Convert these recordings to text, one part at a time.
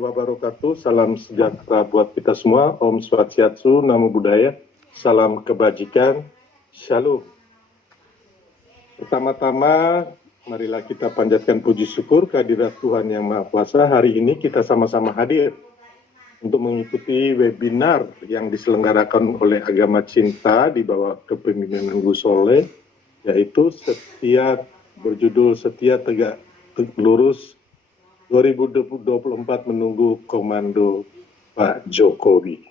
wabarakatuh. Salam sejahtera buat kita semua. Om Swastiastu, Namo Buddhaya. Salam kebajikan. Shalom. Pertama-tama, marilah kita panjatkan puji syukur kehadirat Tuhan Yang Maha Kuasa. Hari ini kita sama-sama hadir untuk mengikuti webinar yang diselenggarakan oleh Agama Cinta di bawah kepemimpinan Gus Soleh, yaitu berjudul Setia Tegak Lurus 2024 menunggu komando Pak Jokowi.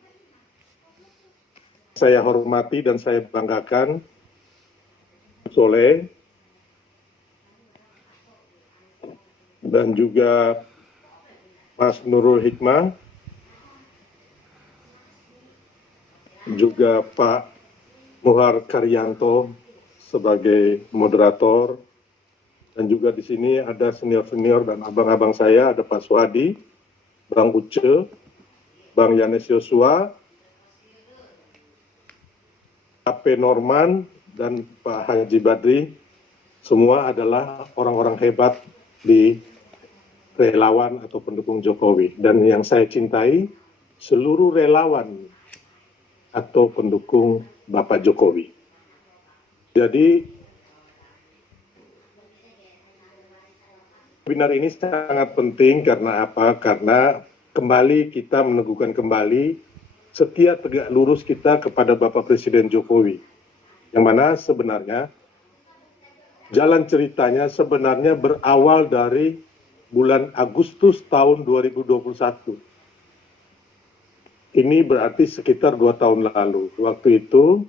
Saya hormati dan saya banggakan Soleh dan juga Mas Nurul Hikmah, juga Pak Muhar Karyanto sebagai moderator, dan juga di sini ada senior-senior dan abang-abang saya, ada Pak Suhadi, Bang Uce, Bang Yanes Yosua, AP Norman, dan Pak Haji Badri. Semua adalah orang-orang hebat di relawan atau pendukung Jokowi. Dan yang saya cintai, seluruh relawan atau pendukung Bapak Jokowi. Jadi, webinar ini sangat penting karena apa? Karena kembali kita meneguhkan kembali setia tegak lurus kita kepada Bapak Presiden Jokowi. Yang mana sebenarnya jalan ceritanya sebenarnya berawal dari bulan Agustus tahun 2021. Ini berarti sekitar 2 tahun lalu. Waktu itu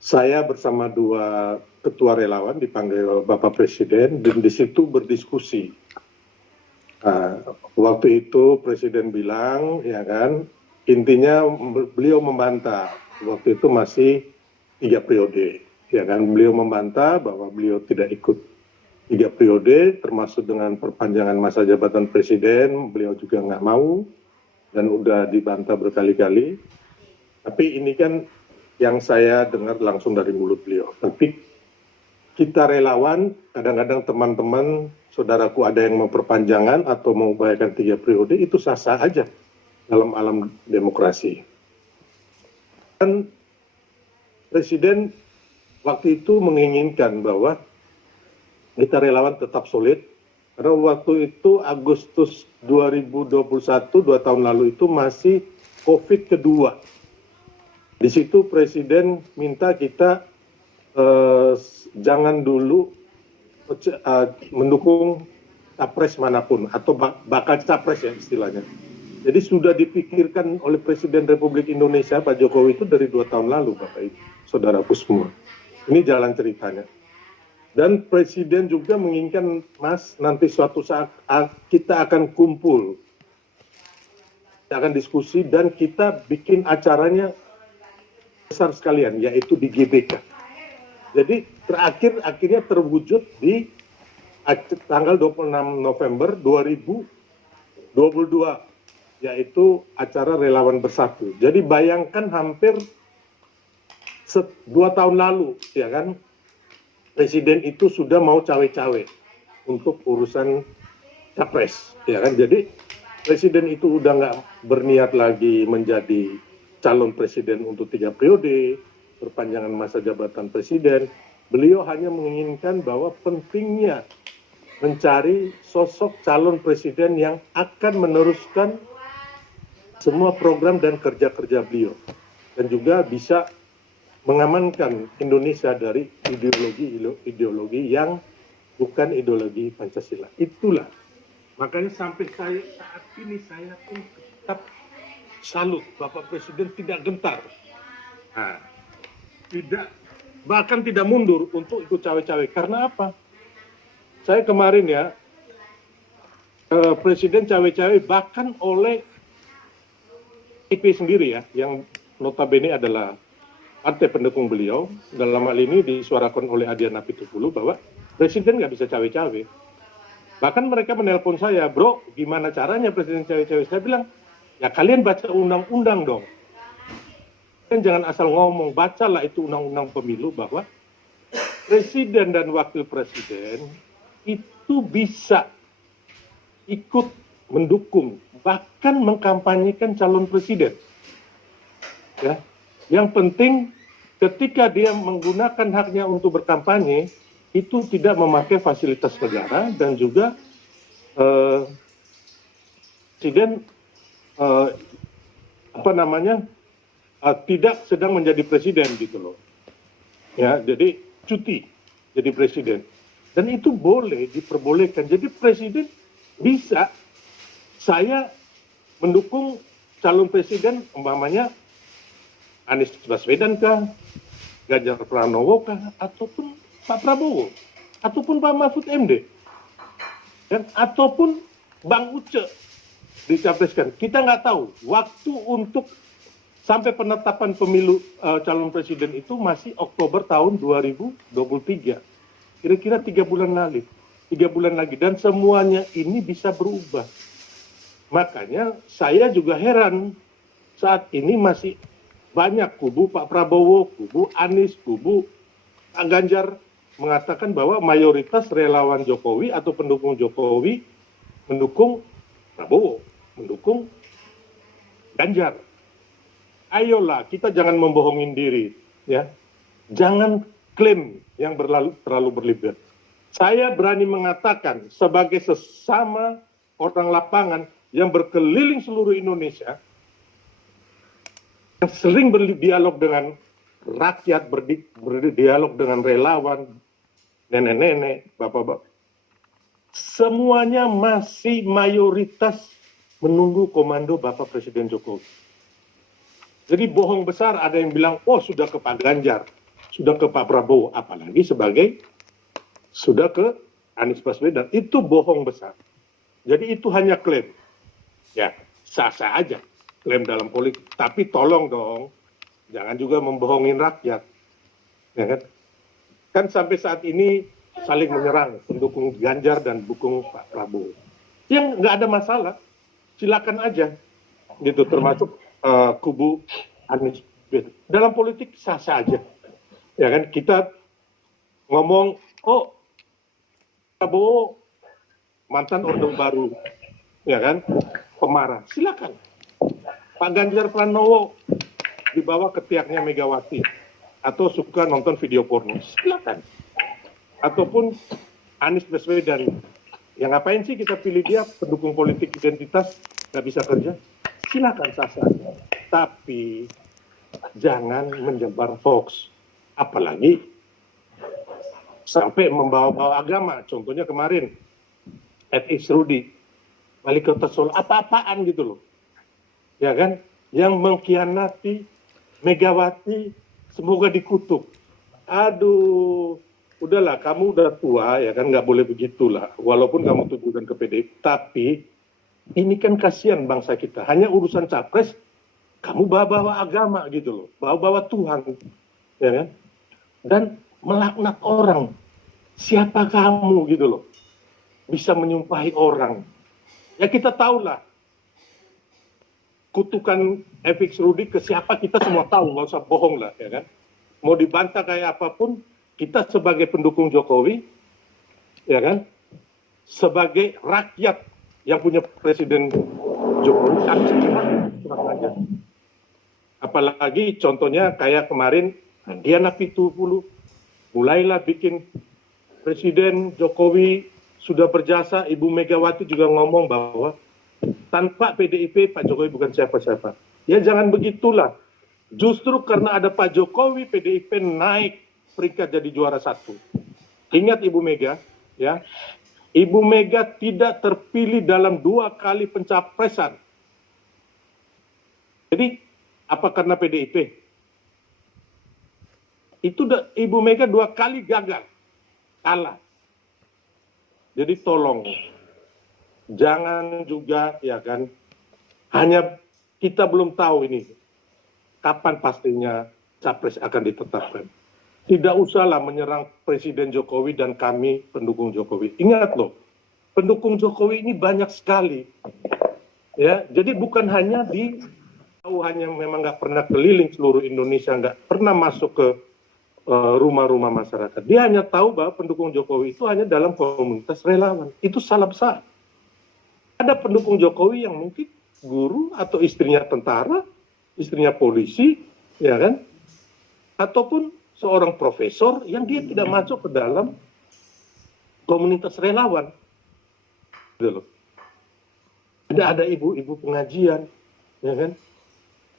saya bersama 2 ketua relawan dipanggil Bapak Presiden dan di situ berdiskusi. Waktu itu Presiden bilang, ya kan, intinya beliau membantah. Waktu itu masih 3 periode, ya kan. Beliau membantah bahwa beliau tidak ikut 3 periode, termasuk dengan perpanjangan masa jabatan Presiden. Beliau juga nggak mau dan udah dibantah berkali-kali. Tapi ini kan yang saya dengar langsung dari mulut beliau. Tapi kita relawan, kadang-kadang teman-teman, saudaraku ada yang mau perpanjangan atau mau mengupayakan 3 periode, itu sah-sah aja dalam alam demokrasi. Dan Presiden waktu itu menginginkan bahwa kita relawan tetap solid, karena waktu itu Agustus 2021, 2 tahun lalu itu masih COVID kedua. Di situ Presiden minta kita jangan dulu mendukung capres manapun atau bakal capres ya istilahnya. Jadi sudah dipikirkan oleh Presiden Republik Indonesia Pak Jokowi itu dari 2 tahun lalu, Bapak Ibu, saudaraku semua. Ini jalan ceritanya. Dan Presiden juga menginginkan, Mas, nanti suatu saat kita akan kumpul, kita akan diskusi dan kita bikin acaranya besar sekalian, yaitu di GBK. Jadi akhirnya terwujud di tanggal 26 November 2022, yaitu acara Relawan Bersatu. Jadi bayangkan hampir 2 tahun lalu, ya kan, Presiden itu sudah mau cawe-cawe untuk urusan capres, ya kan. Jadi Presiden itu udah nggak berniat lagi menjadi calon presiden untuk 3 periode, perpanjangan masa jabatan presiden. Beliau hanya menginginkan bahwa pentingnya mencari sosok calon presiden yang akan meneruskan semua program dan kerja-kerja beliau. Dan juga bisa mengamankan Indonesia dari ideologi yang bukan ideologi Pancasila. Itulah. Makanya sampai saat ini saya pun tetap salut. Bapak Presiden tidak gentar. Bahkan tidak mundur untuk ikut cawe-cawe. Karena apa? Saya kemarin ya, Presiden cawe-cawe bahkan oleh IP sendiri ya, yang notabene adalah partai pendukung beliau. Dalam hal ini disuarakan oleh Adian Apitupulu bahwa Presiden nggak bisa cawe-cawe. Bahkan mereka menelpon saya, bro, gimana caranya Presiden cawe-cawe? Saya bilang, ya kalian baca undang-undang dong. Kan jangan asal ngomong, bacalah itu undang-undang pemilu bahwa Presiden dan Wakil Presiden itu bisa ikut mendukung, bahkan mengkampanyekan calon presiden. Ya, yang penting ketika dia menggunakan haknya untuk berkampanye, itu tidak memakai fasilitas negara dan juga presiden tidak sedang menjadi presiden gitu loh. Ya, jadi cuti jadi presiden. Dan itu boleh diperbolehkan. Jadi presiden bisa, saya mendukung calon presiden umpamanya Anies Baswedan kah, Ganjar Pranowo kah, ataupun Pak Prabowo, ataupun Pak Mahfud MD, dan ataupun Bang Uce dicapreskan. Kita nggak tahu waktu untuk sampai penetapan pemilu calon presiden itu masih Oktober tahun 2023. Kira-kira 3 bulan lagi, dan semuanya ini bisa berubah. Makanya saya juga heran saat ini masih banyak kubu Pak Prabowo, kubu Anies, kubu Pak Ganjar mengatakan bahwa mayoritas relawan Jokowi atau pendukung Jokowi mendukung Prabowo, mendukung Ganjar. Ayolah, kita jangan membohongin diri, ya. Jangan klaim yang terlalu berlebihan. Saya berani mengatakan sebagai sesama orang lapangan yang berkeliling seluruh Indonesia, yang sering berdialog dengan rakyat, berdialog dengan relawan, nenek-nenek, bapak-bapak, semuanya masih mayoritas menunggu komando Bapak Presiden Jokowi. Jadi bohong besar ada yang bilang, oh sudah ke Pak Ganjar, sudah ke Pak Prabowo, apalagi sudah ke Anies Baswedan. Itu bohong besar. Jadi itu hanya klaim. Ya, sah-sah aja klaim dalam politik. Tapi tolong dong, jangan juga membohongin rakyat. Ya kan? Kan sampai saat ini saling menyerang pendukung Ganjar dan dukung Pak Prabowo. Yang nggak ada masalah, silakan aja. Gitu, termasuk kubu Anies. Dalam politik sah-sah aja. Ya kan, kita ngomong, oh Prabowo mantan Orde Baru, ya kan, pemarah, silakan. Pak Ganjar Pranowo dibawa ke tiaknya Megawati, atau suka nonton video porno, silakan. Ataupun Anies Baswedan, yang ngapain sih kita pilih dia, pendukung politik identitas, nggak bisa kerja, silakan sah-sah. Tapi jangan menyebar hoax, apalagi sampai membawa-bawa agama. Contohnya kemarin FX Rudy, wali kota Solo, apa-apaan gitu loh, ya kan, yang mengkhianati Megawati, semoga dikutuk. Aduh, udahlah, kamu udah tua, ya kan, nggak boleh begitulah, walaupun kamu tujukan ke PDIP, tapi ini kan kasihan bangsa kita, hanya urusan capres, kamu bawa-bawa agama gitu loh, bawa-bawa Tuhan, ya kan, dan melaknat orang. Siapa kamu gitu loh, bisa menyumpahi orang. Ya kita tahulah, kutukan FX Rudy ke siapa kita semua tahu, nggak usah bohong lah, ya kan. Mau dibantah kayak apapun, kita sebagai pendukung Jokowi, ya kan, sebagai rakyat yang punya Presiden Jokowi, kami serang aja. Apalagi contohnya kayak kemarin, Diana Pitupulu, mulailah bikin Presiden Jokowi sudah berjasa, Ibu Megawati juga ngomong bahwa tanpa PDIP, Pak Jokowi bukan siapa-siapa. Ya jangan begitulah. Justru karena ada Pak Jokowi, PDIP naik peringkat jadi juara 1. Ingat Ibu Mega, ya, Ibu Mega tidak terpilih dalam 2 kali pencapresan. Jadi apa karena PDIP? Itu Ibu Mega 2 kali gagal, kalah. Jadi tolong, jangan juga, ya kan, hanya kita belum tahu ini kapan pastinya capres akan ditetapkan. Tidak usahlah menyerang Presiden Jokowi dan kami pendukung Jokowi. Ingat loh, pendukung Jokowi ini banyak sekali. Ya, jadi bukan hanya hanya memang nggak pernah keliling seluruh Indonesia, nggak pernah masuk ke rumah-rumah masyarakat. Dia hanya tahu bahwa pendukung Jokowi itu hanya dalam komunitas relawan. Itu salah besar. Ada pendukung Jokowi yang mungkin guru atau istrinya tentara, istrinya polisi, ya kan? Ataupun seorang profesor yang dia tidak masuk ke dalam komunitas relawan. Gitu loh. Ada ibu-ibu pengajian, ya kan?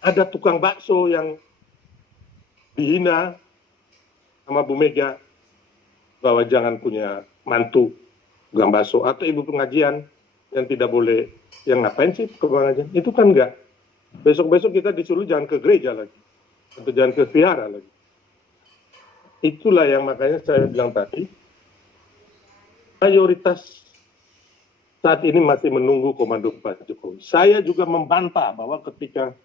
Ada tukang bakso yang dihina sama Bu Mega bahwa jangan punya mantu tukang bakso, atau ibu pengajian yang tidak boleh, yang ngapain sih ke pengajian? Itu kan enggak. Besok-besok kita disuruh jangan ke gereja lagi, atau jangan ke vihara lagi. Itulah yang makanya saya bilang tadi, mayoritas saat ini masih menunggu komando Pak Jokowi. Saya juga membantah bahwa ketika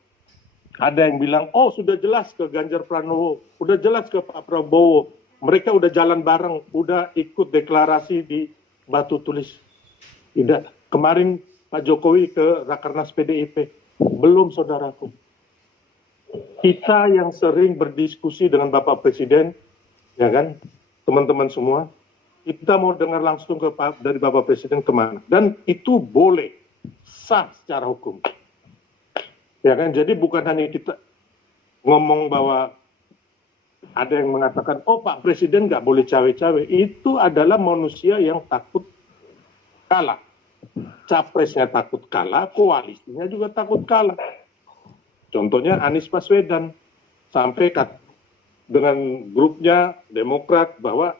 ada yang bilang, oh sudah jelas ke Ganjar Pranowo, sudah jelas ke Pak Prabowo, mereka udah jalan bareng, udah ikut deklarasi di Batu Tulis. Tidak. Kemarin Pak Jokowi ke Rakernas PDIP. Belum, saudaraku. Kita yang sering berdiskusi dengan Bapak Presiden, ya kan, teman-teman semua, kita mau dengar langsung dari Bapak Presiden kemana. Dan itu boleh, sah secara hukum. Ya kan, jadi bukan hanya kita ngomong bahwa ada yang mengatakan, oh Pak Presiden nggak boleh cawe-cawe. Itu adalah manusia yang takut kalah. Capresnya takut kalah, koalisinya juga takut kalah. Contohnya Anies Baswedan sampai dengan grupnya Demokrat bahwa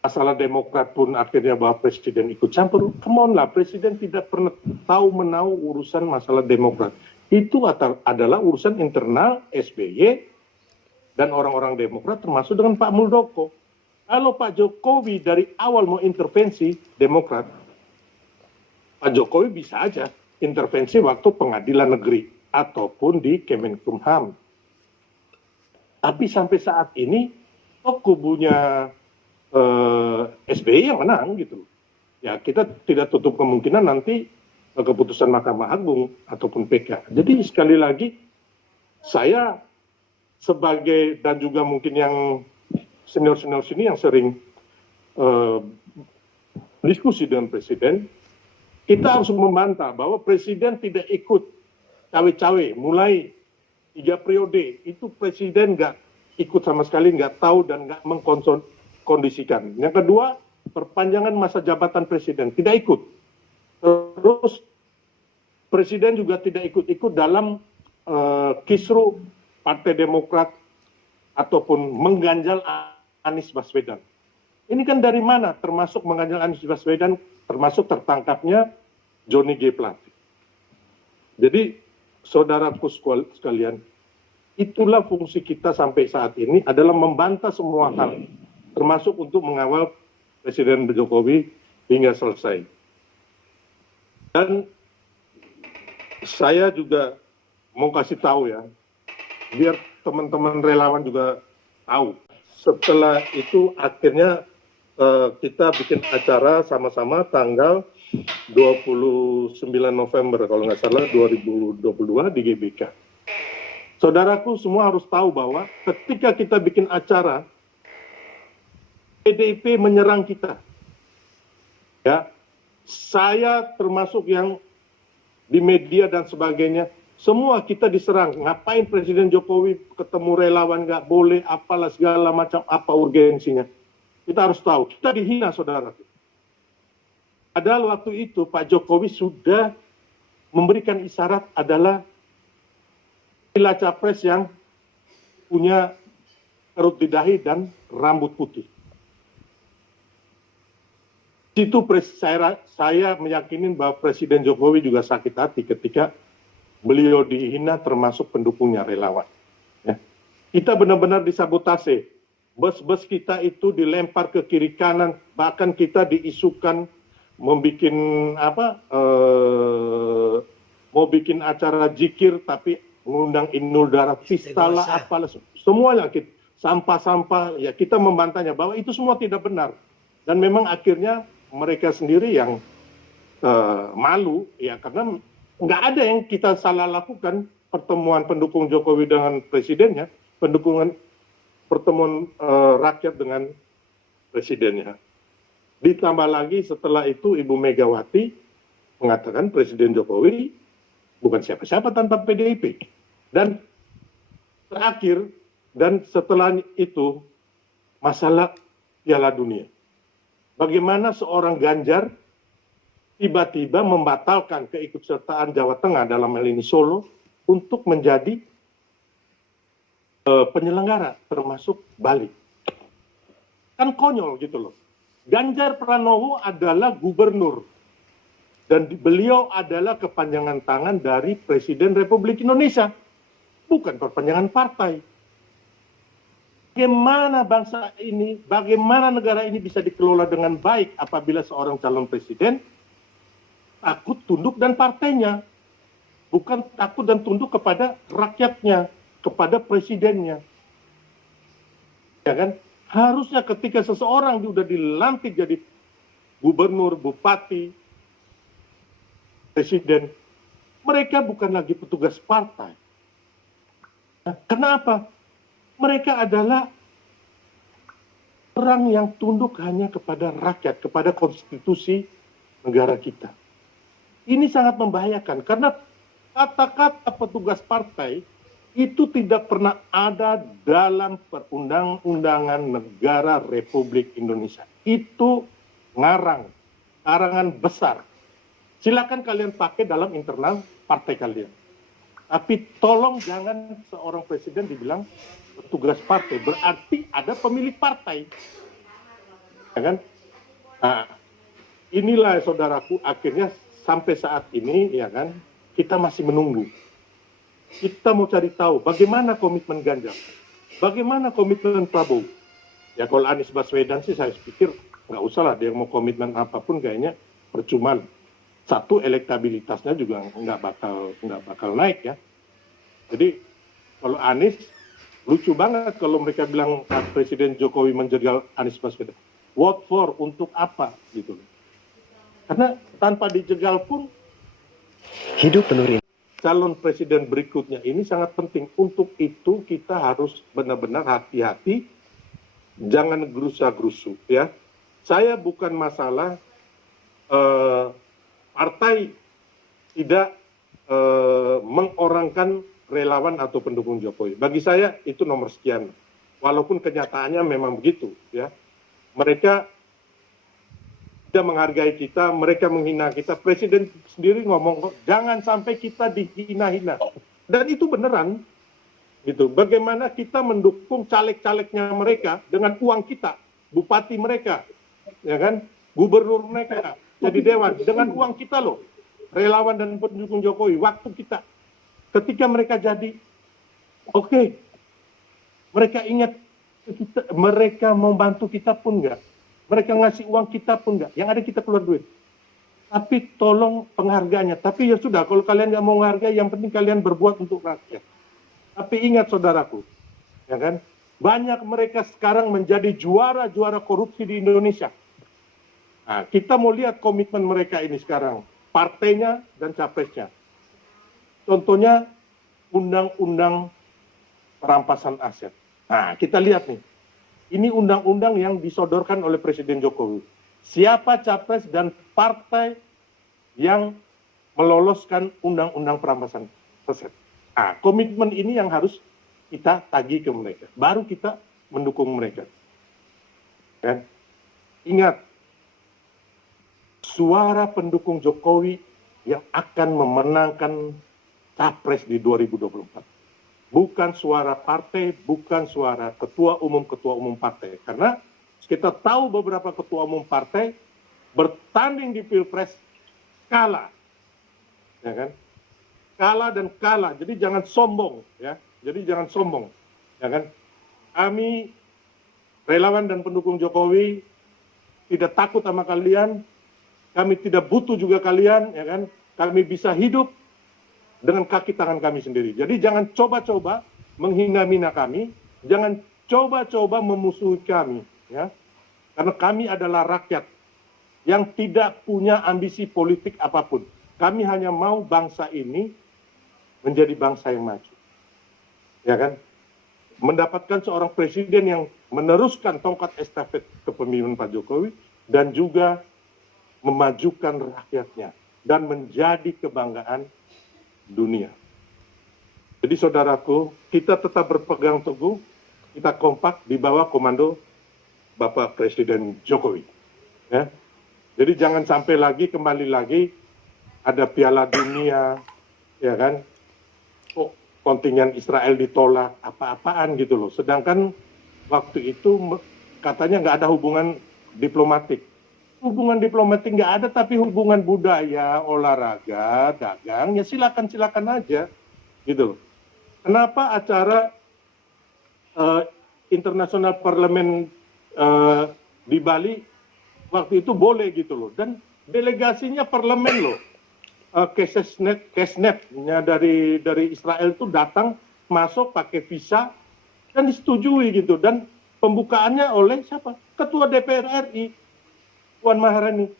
masalah Demokrat pun akhirnya bahwa Presiden ikut campur. Come on lah, Presiden tidak pernah tahu menahu urusan masalah Demokrat. Itu adalah urusan internal SBY dan orang-orang Demokrat termasuk dengan Pak Muldoko. Kalau Pak Jokowi dari awal mau intervensi Demokrat, Pak Jokowi bisa aja intervensi waktu pengadilan negeri ataupun di Kemenkumham. Tapi sampai saat ini, kubunya SBY yang menang gitu. Ya kita tidak tutup kemungkinan nanti keputusan Mahkamah Agung ataupun PK. Jadi sekali lagi, saya sebagai dan juga mungkin yang senior-senior sini yang sering diskusi dengan Presiden, kita harus membantah bahwa Presiden tidak ikut cawe-cawe mulai 3 periode. Itu Presiden nggak ikut sama sekali, nggak tahu dan nggak mengkondisikan. Yang kedua, perpanjangan masa jabatan Presiden tidak ikut. Terus Presiden juga tidak ikut-ikut dalam kisru Partai Demokrat ataupun mengganjal Anies Baswedan. Ini kan dari mana? Termasuk mengganjal Anies Baswedan, termasuk tertangkapnya Johnny G. Plate. Jadi, saudaraku sekalian, itulah fungsi kita sampai saat ini adalah membantah semua hal, termasuk untuk mengawal Presiden Jokowi hingga selesai. Dan saya juga mau kasih tahu ya, biar teman-teman relawan juga tahu. Setelah itu akhirnya kita bikin acara sama-sama tanggal 29 November kalau nggak salah 2022 di GBK. Saudaraku semua harus tahu bahwa ketika kita bikin acara, PDIP menyerang kita. Ya, saya termasuk yang di media dan sebagainya, semua kita diserang. Ngapain Presiden Jokowi ketemu relawan nggak boleh, apalah segala macam, apa urgensinya. Kita harus tahu, kita dihina saudara. Padahal waktu itu Pak Jokowi sudah memberikan isyarat adalah pilih capres yang punya kerut di dahi dan rambut putih. Situ saya meyakini bahwa Presiden Jokowi juga sakit hati ketika beliau dihina termasuk pendukungnya relawan. Ya. Kita benar-benar disabotase. Bus-bus kita itu dilempar ke kiri kanan, bahkan kita diisukan membuat mau bikin acara zikir tapi mengundang Inul Daratista lah, apalah semuanya sampah-sampah ya, kita membantahnya bahwa itu semua tidak benar. Dan memang akhirnya mereka sendiri yang malu ya, karena nggak ada yang kita salah lakukan. Pertemuan pendukung Jokowi dengan presidennya, pertemuan rakyat dengan presidennya. Ditambah lagi setelah itu Ibu Megawati mengatakan Presiden Jokowi bukan siapa-siapa tanpa PDIP. Dan terakhir, dan setelah itu, masalah Piala Dunia. Bagaimana seorang Ganjar tiba-tiba membatalkan keikutsertaan Jawa Tengah dalam hal ini Solo untuk menjadi penyelenggara, termasuk Bali. Kan konyol gitu loh. Ganjar Pranowo adalah gubernur. Dan beliau adalah kepanjangan tangan dari Presiden Republik Indonesia. Bukan perpanjangan partai. Bagaimana bangsa ini, bagaimana negara ini bisa dikelola dengan baik apabila seorang calon presiden takut tunduk dan partainya. Bukan takut dan tunduk kepada rakyatnya, kepada presidennya. Ya kan? Harusnya ketika seseorang sudah dilantik jadi gubernur, bupati, presiden, mereka bukan lagi petugas partai. Nah, kenapa? Mereka adalah orang yang tunduk hanya kepada rakyat, kepada konstitusi negara kita. Ini sangat membahayakan karena kata-kata petugas partai itu tidak pernah ada dalam perundang-undangan negara Republik Indonesia. Itu karangan besar. Silakan kalian pakai dalam internal partai kalian. Tapi tolong jangan seorang presiden dibilang petugas partai, berarti ada pemilik partai. Ya kan? Nah, inilah saudaraku, akhirnya sampai saat ini ya kan, kita masih menunggu. Kita mau cari tahu bagaimana komitmen Ganjar, bagaimana komitmen Prabowo. Ya kalau Anies Baswedan sih saya pikir nggak usah lah dia mau komitmen apapun kayaknya percuma. Satu, elektabilitasnya juga nggak bakal naik ya. Jadi kalau Anies, lucu banget kalau mereka bilang Presiden Jokowi menjegal Anies Baswedan. What for? Untuk apa? Gitu. Karena tanpa dijegal pun hidup penuh calon presiden berikutnya ini sangat penting. Untuk itu kita harus benar-benar hati-hati, jangan gerusa-gerusu ya. Saya bukan masalah partai tidak mengorangkan relawan atau pendukung Jokowi. Bagi saya itu nomor sekian. Walaupun kenyataannya memang begitu, ya. Mereka tidak menghargai kita, mereka menghina kita. Presiden sendiri ngomong, jangan sampai kita dihina-hina. Dan itu beneran, gitu. Bagaimana kita mendukung caleg-calegnya mereka dengan uang kita, bupati mereka, ya kan, gubernur mereka, jadi dewan dengan uang kita loh. Relawan dan pendukung Jokowi, waktu kita. Ketika mereka jadi, oke, mereka ingat, mereka mau bantu kita pun enggak. Mereka ngasih uang kita pun enggak. Yang ada kita keluar duit. Tapi tolong penghargaannya. Tapi ya sudah, kalau kalian nggak mau menghargai, yang penting kalian berbuat untuk rakyat. Tapi ingat saudaraku, ya kan, banyak mereka sekarang menjadi juara-juara korupsi di Indonesia. Nah, kita mau lihat komitmen mereka ini sekarang, partainya dan capresnya. Contohnya undang-undang perampasan aset. Nah, kita lihat nih. Ini undang-undang yang disodorkan oleh Presiden Jokowi. Siapa capres dan partai yang meloloskan undang-undang perampasan aset. Nah, komitmen ini yang harus kita tagih ke mereka. Baru kita mendukung mereka. Dan ingat, suara pendukung Jokowi yang akan memenangkan capres di 2024. Bukan suara partai, bukan suara ketua umum partai. Karena kita tahu beberapa ketua umum partai bertanding di Pilpres kalah. Ya kan? Kalah dan kalah. Jadi jangan sombong, ya. Jadi jangan sombong, ya kan? Kami relawan dan pendukung Jokowi tidak takut sama kalian. Kami tidak butuh juga kalian, ya kan? Kami bisa hidup dengan kaki tangan kami sendiri. Jadi jangan coba-coba menghina-hina kami, jangan coba-coba memusuhi kami, ya. Karena kami adalah rakyat yang tidak punya ambisi politik apapun. Kami hanya mau bangsa ini menjadi bangsa yang maju. Ya kan? Mendapatkan seorang presiden yang meneruskan tongkat estafet kepemimpinan Pak Jokowi dan juga memajukan rakyatnya. dan menjadi kebanggaan dunia. Jadi saudaraku, kita tetap berpegang teguh, kita kompak di bawah komando Bapak Presiden Jokowi. Ya. Jadi jangan sampai lagi kembali lagi ada Piala Dunia, ya kan? Kok kontingen Israel ditolak, apa-apaan gitu loh. Sedangkan waktu itu katanya nggak ada hubungan diplomatik. Hubungan diplomatik nggak ada, tapi hubungan budaya, olahraga, dagang, ya silakan aja, gitu loh. Kenapa acara International Parliament di Bali waktu itu boleh gitu loh, dan delegasinya parlemen loh, Kesnet-nya dari Israel itu datang masuk pakai visa dan disetujui gitu, dan pembukaannya oleh siapa? Ketua DPR RI, Puan Maharani.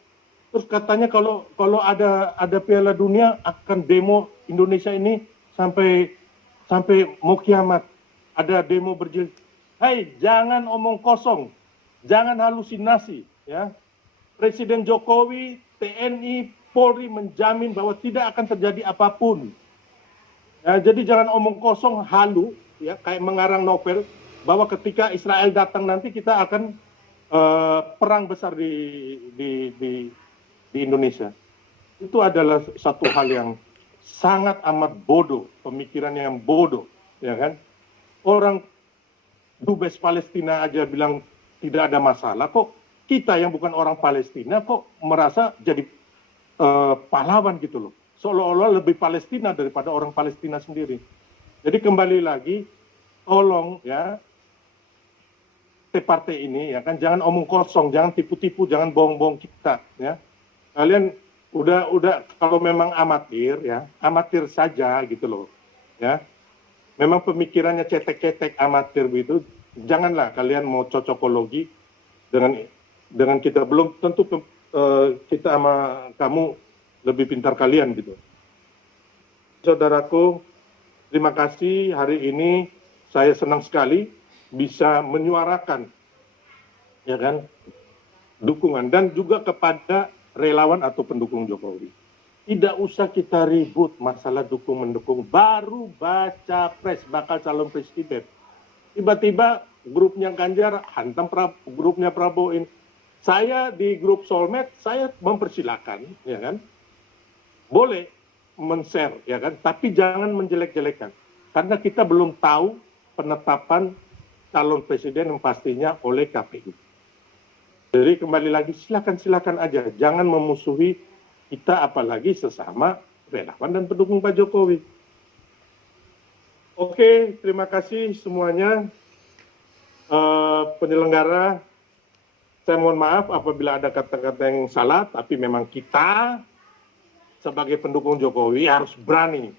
Terus katanya kalau ada Piala Dunia akan demo Indonesia ini sampai mau kiamat, ada demo berjilid. Hai, jangan omong kosong, jangan halusinasi, ya. Presiden Jokowi, TNI, Polri menjamin bahwa tidak akan terjadi apapun. Ya, jadi jangan omong kosong halu, ya, kayak mengarang novel bahwa ketika Israel datang nanti kita akan perang besar di Indonesia. Itu adalah satu hal yang sangat amat bodoh, pemikiran yang bodoh, ya kan? Orang dubes Palestina aja bilang tidak ada masalah, kok kita yang bukan orang Palestina kok merasa jadi pahlawan gitu loh. Seolah-olah lebih Palestina daripada orang Palestina sendiri. Jadi kembali lagi, tolong ya, partai ini ya kan, jangan omong kosong, jangan tipu-tipu, jangan bohong-bohong kita ya. Kalian udah kalau memang amatir ya, amatir saja gitu loh. Ya. Memang pemikirannya cetek-cetek amatir gitu, janganlah kalian mau cocokologi dengan kita, belum tentu kita sama kamu lebih pintar kalian gitu. Saudaraku, terima kasih hari ini saya senang sekali bisa menyuarakan ya kan dukungan, dan juga kepada relawan atau pendukung Jokowi. Tidak usah kita ribut masalah dukung mendukung, baru baca pres bakal calon presiden. Tiba-tiba grupnya Ganjar hantam grupnya Prabowo ini. Saya di grup Soulmate, saya mempersilahkan, ya kan, boleh men-share, ya kan, tapi jangan menjelek-jelekan, karena kita belum tahu penetapan calon presiden yang pastinya oleh KPU. Jadi kembali lagi, silakan aja, jangan memusuhi kita, apalagi sesama relawan dan pendukung Pak Jokowi. Oke, terima kasih semuanya. Penyelenggara, saya mohon maaf apabila ada kata-kata yang salah, tapi memang kita sebagai pendukung Jokowi harus berani.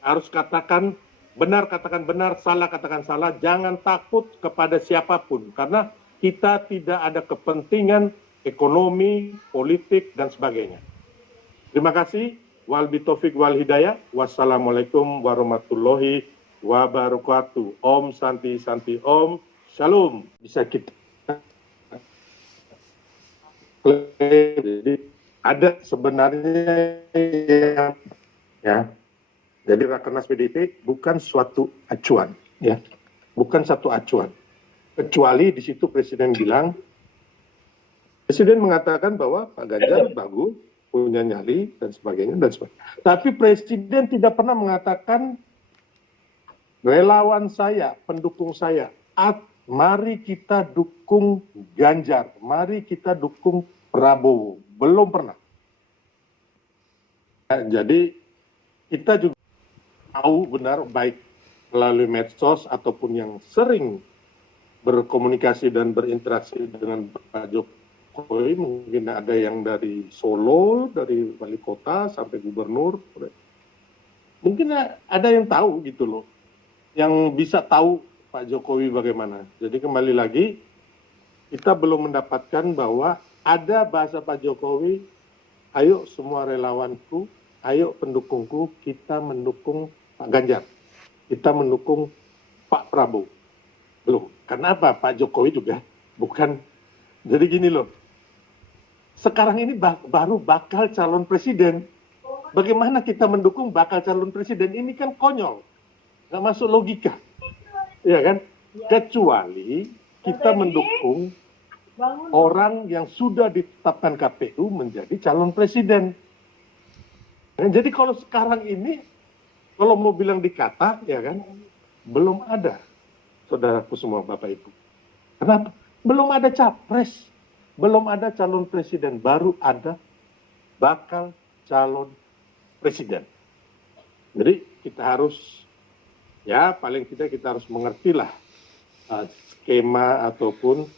Harus katakan benar, salah katakan salah, jangan takut kepada siapapun, karena kita tidak ada kepentingan ekonomi, politik, dan sebagainya. Terima kasih. Wal bitaufiq wal hidayah. Wassalamualaikum warahmatullahi wabarakatuh. Om Santi Santi Om. Shalom. Bisa kita jadi ada sebenarnya ya. Jadi Rakernas PDIP bukan suatu acuan, ya, bukan satu acuan. Kecuali di situ Presiden bilang, Presiden mengatakan bahwa Pak Ganjar bagus, punya nyali dan sebagainya dan sebagainya. Tapi Presiden tidak pernah mengatakan relawan saya, pendukung saya, mari kita dukung Ganjar, mari kita dukung Prabowo. Belum pernah. Jadi kita juga tahu benar, baik melalui medsos ataupun yang sering berkomunikasi dan berinteraksi dengan Pak Jokowi, mungkin ada yang dari Solo, dari wali kota sampai gubernur. Mungkin ada yang tahu gitu loh, yang bisa tahu Pak Jokowi bagaimana. Jadi kembali lagi, kita belum mendapatkan bahwa ada bahasa Pak Jokowi, ayo semua relawanku, ayo pendukungku, kita mendukung Pak Ganjar, kita mendukung Pak Prabowo. Belum. Karena apa? Pak Jokowi juga bukan. Jadi gini loh, sekarang ini baru bakal calon presiden. Bagaimana kita mendukung bakal calon presiden? Ini kan konyol, nggak masuk logika, ya kan? Kecuali kita mendukung orang yang sudah ditetapkan KPU menjadi calon presiden. Nah, jadi kalau sekarang ini, kalau mau bilang dikata, ya kan, belum ada, saudaraku semua, Bapak Ibu. Kenapa? Belum ada capres, belum ada calon presiden, baru ada bakal calon presiden. Jadi kita harus, ya paling tidak kita harus mengertilah skema ataupun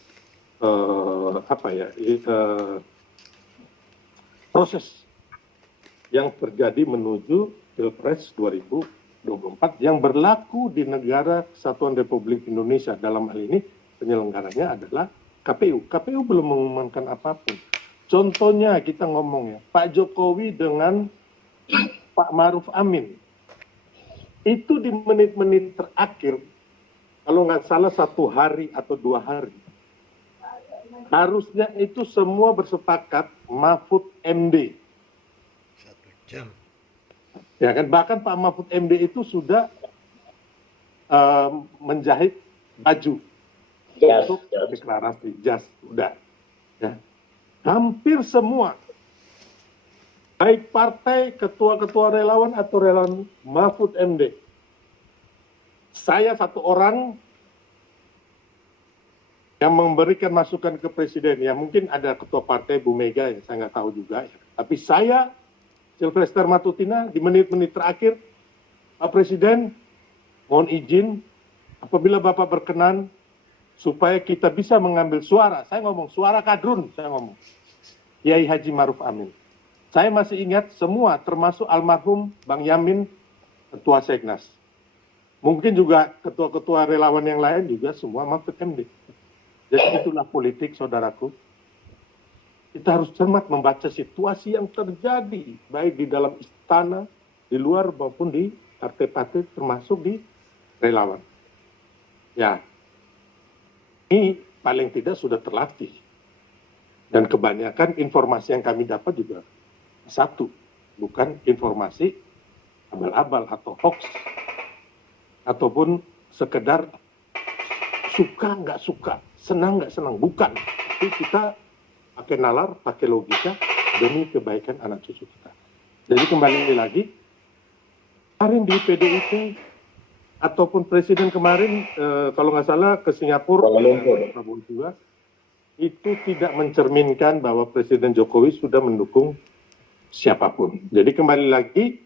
proses yang terjadi menuju Pilpres 2024 yang berlaku di negara Kesatuan Republik Indonesia. Dalam hal ini penyelenggaranya adalah KPU. KPU belum mengumumkan apapun. Contohnya kita ngomong ya, Pak Jokowi dengan Pak Ma'ruf Amin. Itu di menit-menit terakhir, kalau nggak salah 1 hari atau 2 hari, harusnya itu semua bersepakat Mahfud MD. 1 jam. Ya kan, bahkan Pak Mahfud MD itu sudah menjahit baju untuk deklarasi jas, udah. Ya. Hampir semua, baik partai, ketua-ketua relawan atau relawan Mahfud MD. Saya satu orang yang memberikan masukan ke presiden. Ya mungkin ada ketua partai Bu Mega yang saya nggak tahu juga. Ya. Tapi saya, Sylvester Matutina, di menit-menit terakhir, Pak Presiden, mohon izin, apabila Bapak berkenan, supaya kita bisa mengambil suara. Saya ngomong, suara kadrun, saya ngomong. Kiai Haji Ma'ruf Amin. Saya masih ingat semua, termasuk almarhum Bang Yamin, Ketua Seknas. Mungkin juga ketua-ketua relawan yang lain juga semua Mahfud MD. Jadi itulah politik, saudaraku. Kita harus cermat membaca situasi yang terjadi, baik di dalam istana, di luar maupun di partai-partai, termasuk di relawan. Ya, ini paling tidak sudah terlatih. Dan kebanyakan informasi yang kami dapat juga satu, bukan informasi abal-abal atau hoax, ataupun sekedar suka nggak suka, senang nggak senang, bukan. Tapi kita pakai nalar, pakai logika demi kebaikan anak cucu kita. Jadi kembali lagi, kemarin di PDIP ataupun presiden kemarin, kalau nggak salah ke Singapura, Prabowo juga, itu tidak mencerminkan bahwa Presiden Jokowi sudah mendukung siapapun. Jadi kembali lagi,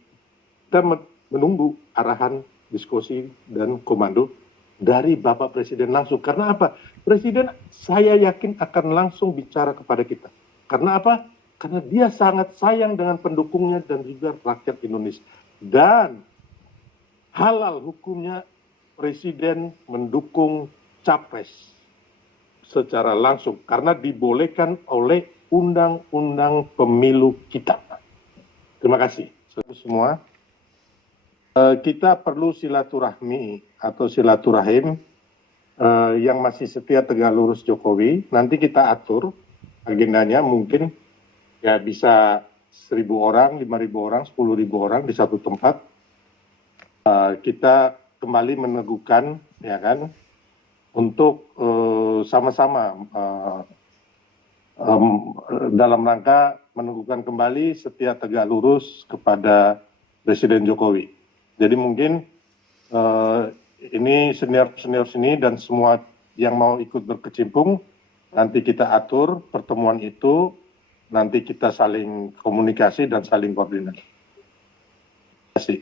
kita menunggu arahan diskusi dan komando dari Bapak Presiden langsung. Karena apa? Presiden saya yakin akan langsung bicara kepada kita. Karena apa? Karena dia sangat sayang dengan pendukungnya dan juga rakyat Indonesia. Dan halal hukumnya Presiden mendukung capres secara langsung. Karena dibolehkan oleh undang-undang pemilu kita. Terima kasih. Semua. Kita perlu silaturahmi atau silaturahim yang masih setia tegak lurus Jokowi. Nanti kita atur agendanya, mungkin ya bisa 1.000 orang, 5.000 orang, 10.000 orang di satu tempat. Kita kembali meneguhkan, ya kan, untuk sama-sama dalam rangka meneguhkan kembali setia tegak lurus kepada Presiden Jokowi. Jadi mungkin ini senior-senior sini dan semua yang mau ikut berkecimpung, nanti kita atur pertemuan itu, nanti kita saling komunikasi dan saling koordinasi. Terima kasih.